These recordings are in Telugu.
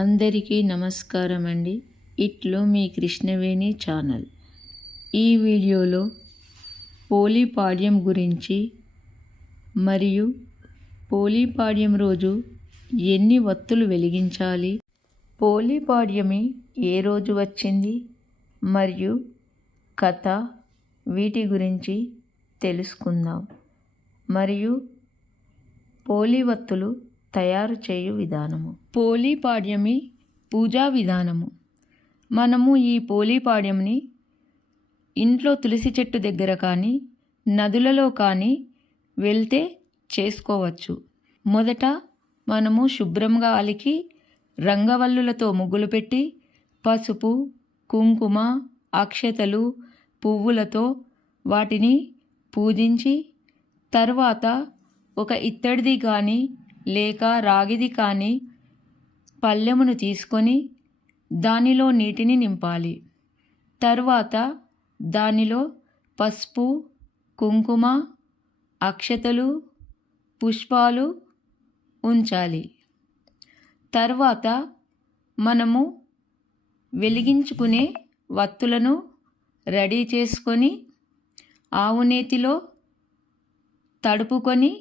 అందరికీ నమస్కారం అండి. ఇట్లో మీ కృష్ణవేణి ఛానల్. ఈ వీడియోలో పోలీపాడ్యం గురించి మరియు పోలీపాడ్యం రోజు ఎన్ని వత్తులు వెలిగించాలి, పోలీపాడ్యమి ఏ రోజు వచ్చింది మరియు కథ, వీటి గురించి తెలుసుకుందాం. మరియు పోలీవత్తులు తయారు చేయు విధానము. పోలీపాడ్యమి పూజా విధానము. మనము ఈ పోలీపాడ్యంని ఇంట్లో తులసి చెట్టు దగ్గర కానీ నదులలో కానీ వెళ్తే చేసుకోవచ్చు. మొదట మనము శుభ్రంగా అలికి రంగవల్లులతో ముగ్గులు పెట్టి పసుపు, కుంకుమ, అక్షతలు, పువ్వులతో వాటిని పూజించి తర్వాత ఒక ఇత్తడిది కానీ లేక రాగిది కానీ పళ్ళెమును తీసుకొని దానిలో నీటిని నింపాలి. తర్వాత దానిలో పసుపు, కుంకుమ, అక్షతలు, పుష్పాలు ఉంచాలి. తర్వాత మనము వెలిగించుకునే వత్తులను రెడీ చేసుకొని ఆవునేతిలో తడుపుకొని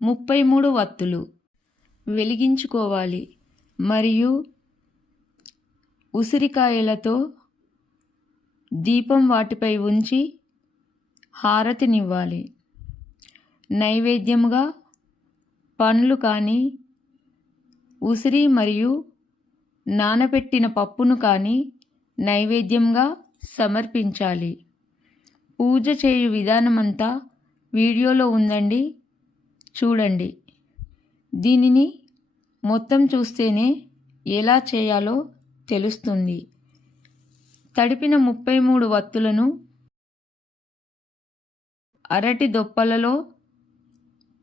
33 వత్తులు వెలిగించుకోవాలి. మరియు ఉసిరికాయలతో దీపం వాటిపై ఉంచి హారతినివ్వాలి. నైవేద్యముగా పండ్లు కానీ ఉసిరి మరియు నానబెట్టిన పప్పును కానీ నైవేద్యంగా సమర్పించాలి. పూజ చేయు విధానమంతా వీడియోలో ఉందండి, చూడండి. దీనిని మొత్తం చూస్తేనే ఎలా చేయాలో తెలుస్తుంది. తడిపిన 33 వత్తులను అరటి దొప్పలలో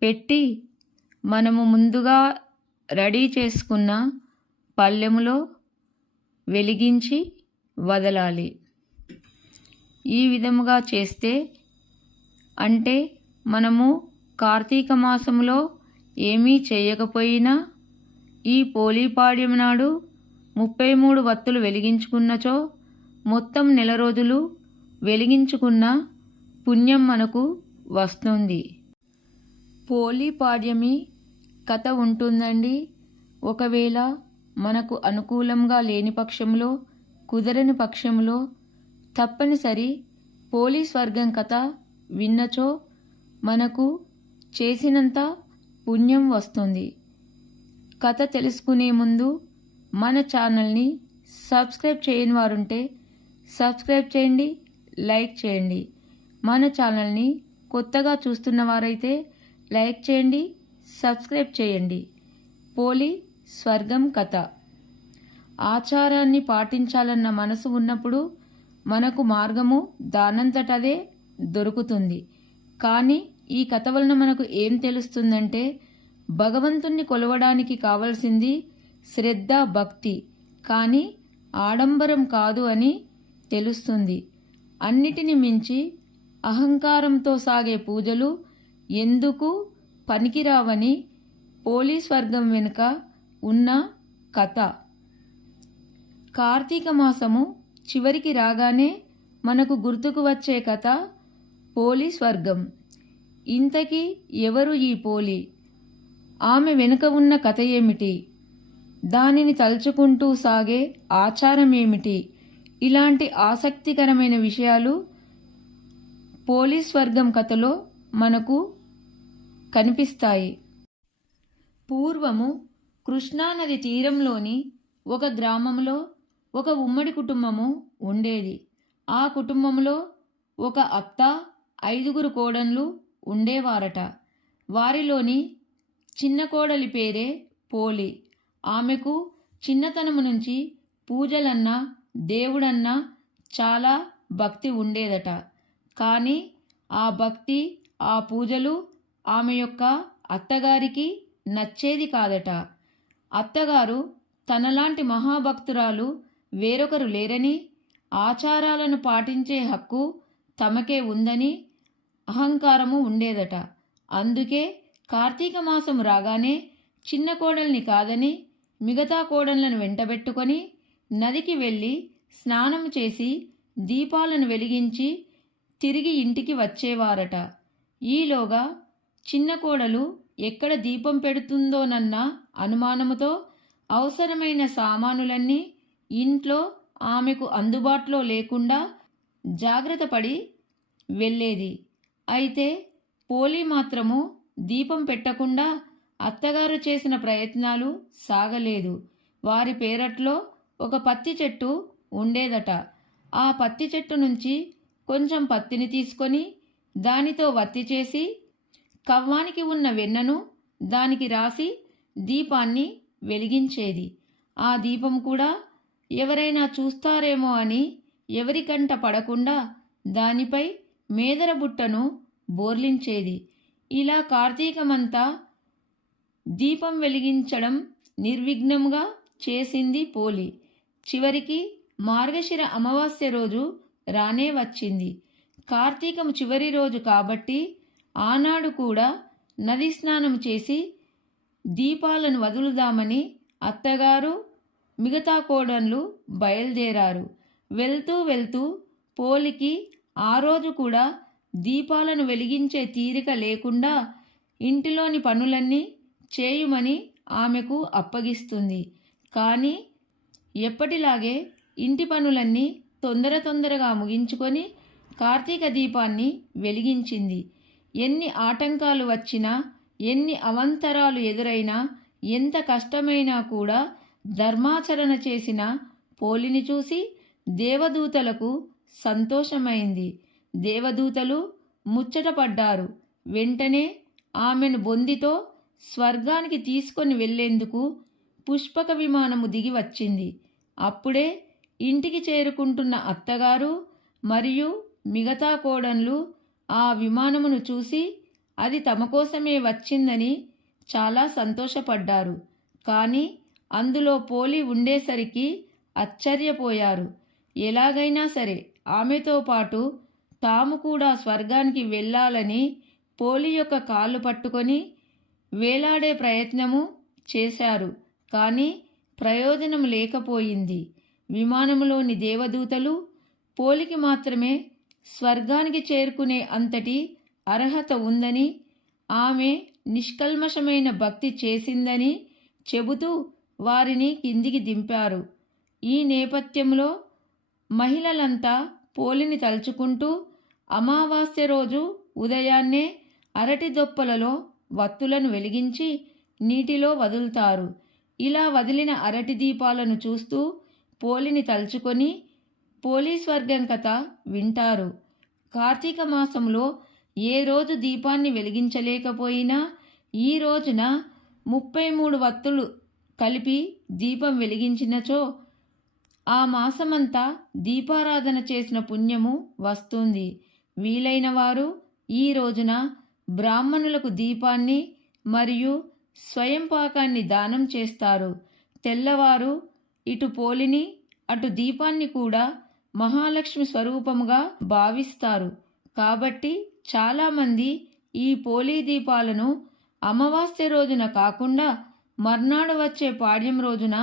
పెట్టి మనము ముందుగా రెడీ చేసుకున్న పళ్ళెములో వెలిగించి వదలాలి. ఈ విధముగా చేస్తే అంటే మనము కార్తీక మాసంలో ఏమీ చేయకపోయినా ఈ పోలీపాడ్యం నాడు 33 వత్తులు వెలిగించుకున్నచో మొత్తం నెల రోజులు వెలిగించుకున్న పుణ్యం మనకు వస్తుంది. పోలీపాడ్యమి కథ ఉంటుందండి. ఒకవేళ మనకు అనుకూలంగా లేని పక్షంలో, కుదరని పక్షంలో తప్పనిసరి పోలీస్ వర్గం కథ విన్నచో మనకు చేసినంత పుణ్యం వస్తుంది. కథ తెలుసుకునే ముందు మన ఛానల్ని సబ్స్క్రైబ్ చేయని వారుంటే సబ్స్క్రైబ్ చేయండి, లైక్ చేయండి. మన ఛానల్ని కొత్తగా చూస్తున్న వారైతే లైక్ చేయండి, సబ్స్క్రైబ్ చేయండి. పోలీ స్వర్గం కథ. ఆచారాన్ని పాటించాలన్న మనసు ఉన్నప్పుడు మనకు మార్గము దానంతటదే దొరుకుతుంది. కానీ ఈ కథ వలన మనకు ఏం తెలుస్తుందంటే భగవంతుణ్ణి కొలవడానికి కావలసింది శ్రద్ధ, భక్తి, కానీ ఆడంబరం కాదు అని తెలుస్తుంది. అన్నిటిని మించి అహంకారంతో సాగే పూజలు ఎందుకు పనికిరావని పోలీస్ వర్గం వెనుక ఉన్న కథ. కార్తీక మాసము చివరికి రాగానే మనకు గుర్తుకు వచ్చే కథ పోలీస్ వర్గం. ఇంతకీ ఎవరు ఈ పోలి? ఆమె వెనుక ఉన్న కథ ఏమిటి? దానిని తలుచుకుంటూ సాగే ఆచారం ఏమిటి? ఇలాంటి ఆసక్తికరమైన విషయాలు పోలీస్ వర్గం కథలో మనకు కనిపిస్తాయి. పూర్వము కృష్ణానది తీరంలోని ఒక గ్రామంలో ఒక ఉమ్మడి కుటుంబము ఉండేది. ఆ కుటుంబంలో ఒక అత్త, 5 కోడన్లు ఉండేవారట. వారిలోని చిన్న కోడలి పేరే పోలి. ఆమెకు చిన్నతనము నుంచి పూజలన్నా దేవుడన్నా చాలా భక్తి ఉండేదట. కానీ ఆ భక్తి, ఆ పూజలు ఆమె యొక్క అత్తగారికి నచ్చేది కాదట. అత్తగారు తనలాంటి మహాభక్తురాలు వేరొకరు లేరని, ఆచారాలను పాటించే హక్కు తమకే ఉందని అహంకారము ఉండేదట. అందుకే కార్తీక మాసం రాగానే చిన్న కోడల్ని కాదని మిగతా కోడళ్లను వెంటబెట్టుకొని నదికి వెళ్ళి స్నానం చేసి దీపాలను వెలిగించి తిరిగి ఇంటికి వచ్చేవారట. ఈలోగా చిన్న కోడలు ఎక్కడ దీపం పెడుతుందోనన్న అనుమానముతో అవసరమైన సామానులన్నీ ఇంట్లో ఆమెకు అందుబాటులో లేకుండా జాగ్రత్త పడి వెళ్ళేది. అయితే పోలి మాత్రము దీపం పెట్టకుండా అత్తగారు చేసిన ప్రయత్నాలు సాగలేదు. వారి పేరట్లో ఒక పత్తి చెట్టు ఉండేదట. ఆ పత్తి చెట్టు నుంచి కొంచెం పత్తిని తీసుకొని దానితో వత్తి చేసి కవ్వానికి ఉన్న వెన్నను దానికి రాసి దీపాన్ని వెలిగించేది. ఆ దీపం కూడా ఎవరైనా చూస్తారేమో అని ఎవరికంట పడకుండా దానిపై మేదర బుట్టను బోర్లించేది. ఇలా కార్తీకమంతా దీపం వెలిగించడం నిర్విఘ్నంగా చేసింది పోలి. చివరికి మార్గశిర అమావాస్య రోజు రానే వచ్చింది. కార్తీకము చివరి రోజు కాబట్టి ఆనాడు కూడా నది స్నానం చేసి దీపాలను వదులుదామని అత్తగారు మిగతా కోడళ్ళు బయలుదేరారు. వెళ్తూ వెళ్తూ పోలికి ఆ రోజు కూడా దీపాలను వెలిగించే తీరిక లేకుండా ఇంటిలోని పనులన్నీ చేయుమని ఆమెకు అప్పగిస్తుంది. కానీ ఎప్పటిలాగే ఇంటి పనులన్నీ తొందరగా ముగించుకొని కార్తీక దీపాన్ని వెలిగించింది. ఎన్ని ఆటంకాలు వచ్చినా, ఎన్ని అవాంతరాలు ఎదురైనా, ఎంత కష్టమైనా కూడా ధర్మాచరణ చేసిన పోలిని చూసి దేవదూతలకు సంతోషమైంది. దేవదూతలు ముచ్చటపడ్డారు. వెంటనే ఆమెను బొందితో స్వర్గానికి తీసుకొని వెళ్లేందుకు పుష్పక విమానము దిగి వచ్చింది. అప్పుడే ఇంటికి చేరుకుంటున్న అత్తగారు మరియు మిగతా కోడళ్ళు ఆ విమానమును చూసి అది తమ కోసమే వచ్చిందని చాలా సంతోషపడ్డారు. కానీ అందులో పోలి ఉండేసరికి ఆశ్చర్యపోయారు. ఎలాగైనా సరే ఆమెతో పాటు తాము కూడా స్వర్గానికి వెళ్ళాలని పోలి యొక్క కాళ్ళు పట్టుకొని వేలాడే ప్రయత్నము చేశారు. కానీ ప్రయోజనం లేకపోయింది. విమానములోని దేవదూతలు పోలికి మాత్రమే స్వర్గానికి చేరుకునే అంతటి అర్హత ఉందని, ఆమె నిష్కల్మషమైన భక్తి చేసిందని చెబుతూ వారిని కిందికి దింపారు. ఈ నేపథ్యంలో మహిళలంతా పోలిని తలుచుకుంటూ అమావాస్య రోజు ఉదయాన్నే అరటి దొప్పలలో వత్తులను వెలిగించి నీటిలో వదులుతారు. ఇలా వదిలిన అరటి దీపాలను చూస్తూ పోలిని తలుచుకొని పోలి స్వర్గం కథ వింటారు. కార్తీక మాసంలో ఏ రోజు దీపాన్ని వెలిగించలేకపోయినా ఈ రోజున 33 వత్తులు కలిపి దీపం వెలిగించినచో ఆ మాసమంతా దీపారాధన చేసిన పుణ్యము వస్తుంది. వీలైన వారు ఈ రోజున బ్రాహ్మణులకు దీపాన్ని మరియు స్వయం పాకాన్ని దానం చేస్తారు. తెల్లవారు ఇటు పోలిని అటు దీపాన్ని కూడా మహాలక్ష్మి స్వరూపముగా భావిస్తారు. కాబట్టి చాలామంది ఈ పోలీ దీపాలను అమావాస్య రోజున కాకుండా మర్నాడు వచ్చే పాడ్యం రోజున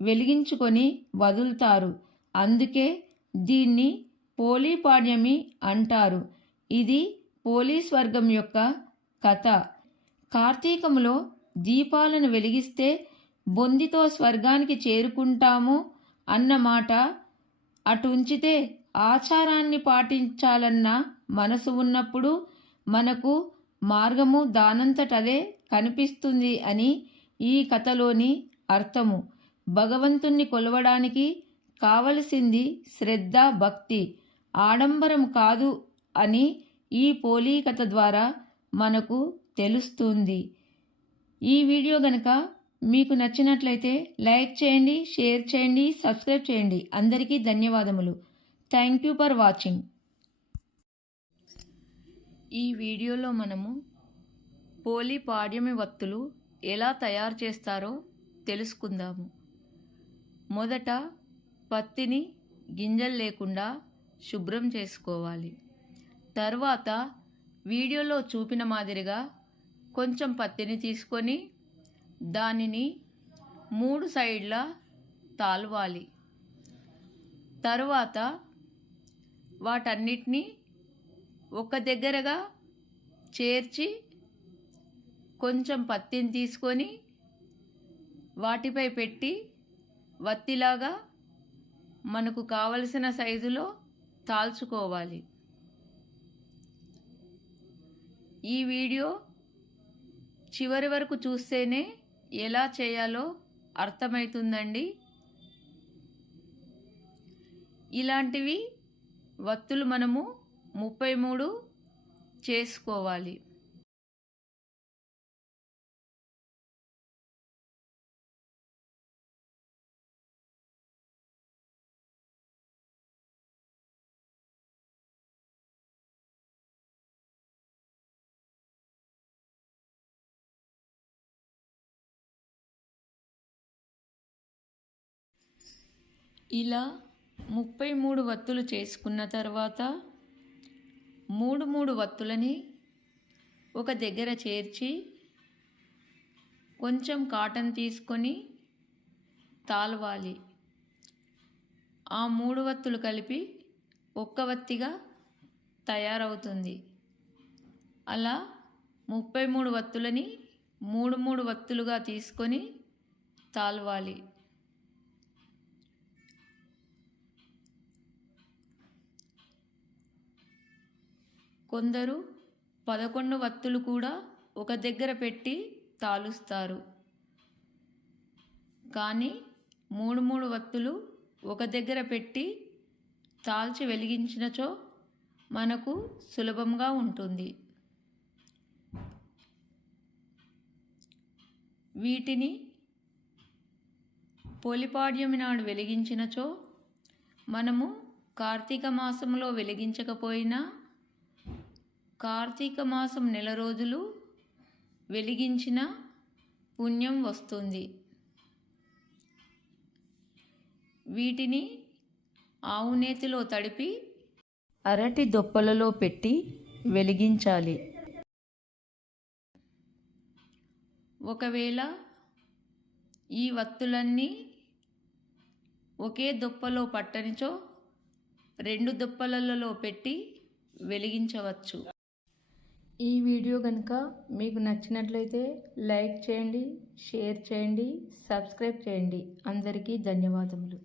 వెలిగించుకొని వదులుతారు. అందుకే దీన్ని పోలీ పాడ్యమి అంటారు. ఇది పోలీ స్వర్గం యొక్క కథ. కార్తీకములో దీపాలను వెలిగిస్తే బొందితో స్వర్గానికి చేరుకుంటాము అన్నమాట అటుంచితే ఆచారాన్ని పాటించాలన్న మనసు ఉన్నప్పుడు మనకు మార్గము దానంతటదే కనిపిస్తుంది అని ఈ కథలోని అర్థము. భగవంతుణ్ణి కొలవడానికి కావలసింది శ్రద్ధ, భక్తి, ఆడంబరం కాదు అని ఈ పోలీ కథ ద్వారా మనకు తెలుస్తుంది. ఈ వీడియో గనక మీకు నచ్చినట్లయితే లైక్ చేయండి, షేర్ చేయండి, సబ్స్క్రైబ్ చేయండి. అందరికీ ధన్యవాదములు. Thank you for watching. ఈ వీడియోలో మనము పోలీ పాడ్యమి వత్తులు ఎలా తయారు చేస్తారో తెలుసుకుందాము. మొదట పత్తిని గింజలు లేకుండా శుభ్రం చేసుకోవాలి. తర్వాత వీడియోలో చూపిన మాదిరిగా కొంచెం పత్తిని తీసుకొని దానిని 3 సైడ్ల తాల్వాలి. తరువాత వాటన్నిటినీ ఒక దగ్గరగా చేర్చి కొంచెం పత్తిని తీసుకొని వాటిపై పెట్టి వత్తిలాగా మనకు కావలసిన సైజులో తాల్చుకోవాలి. ఈ వీడియో చివరి వరకు చూస్తేనే ఎలా చేయాలో అర్థమవుతుందండి. ఇలాంటివి వత్తులు మనము 33 చేసుకోవాలి. ఇలా 33 వత్తులు చేసుకున్న తర్వాత 3 వత్తులని ఒక దగ్గర చేర్చి కొంచెం కాటన్ తీసుకొని తాల్వాలి. ఆ 3 వత్తులు కలిపి ఒక్క వత్తిగా తయారవుతుంది. అలా 33 వత్తులని 3 వత్తులుగా తీసుకొని తాల్వాలి. కొందరు 11 వత్తులు కూడా ఒక దగ్గర పెట్టి తాలుస్తారు. కానీ 3 వత్తులు ఒక దగ్గర పెట్టి తాల్చి వెలిగించినచో మనకు సులభంగా ఉంటుంది. వీటిని పోలిపాడ్యమి నాడు వెలిగించినచో మనము కార్తీక మాసంలో వెలిగించకపోయినా కార్తీక మాసం నెల రోజులు వెలిగించిన పుణ్యం వస్తుంది. వీటిని ఆవు నేతిలో తడిపి అరటి దొప్పలలో పెట్టి వెలిగించాలి. ఒకవేళ ఈ వత్తులన్నీ ఒకే దొప్పలో పట్టనిచో 2 దొప్పలలో పెట్టి వెలిగించవచ్చు. ఈ వీడియో కనుక మీకు నచ్చినట్లయితే లైక్ చేయండి, షేర్ చేయండి, సబ్స్క్రైబ్ చేయండి. అందరికీ ధన్యవాదములు.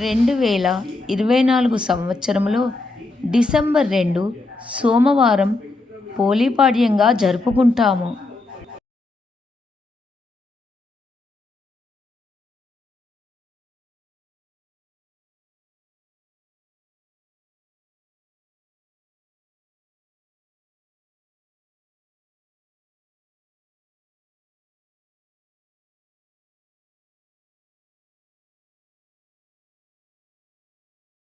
2024 సంవత్సరంలో డిసెంబర్ 2 సోమవారం పోలీపాడ్యంగా జరుపుకుంటాము.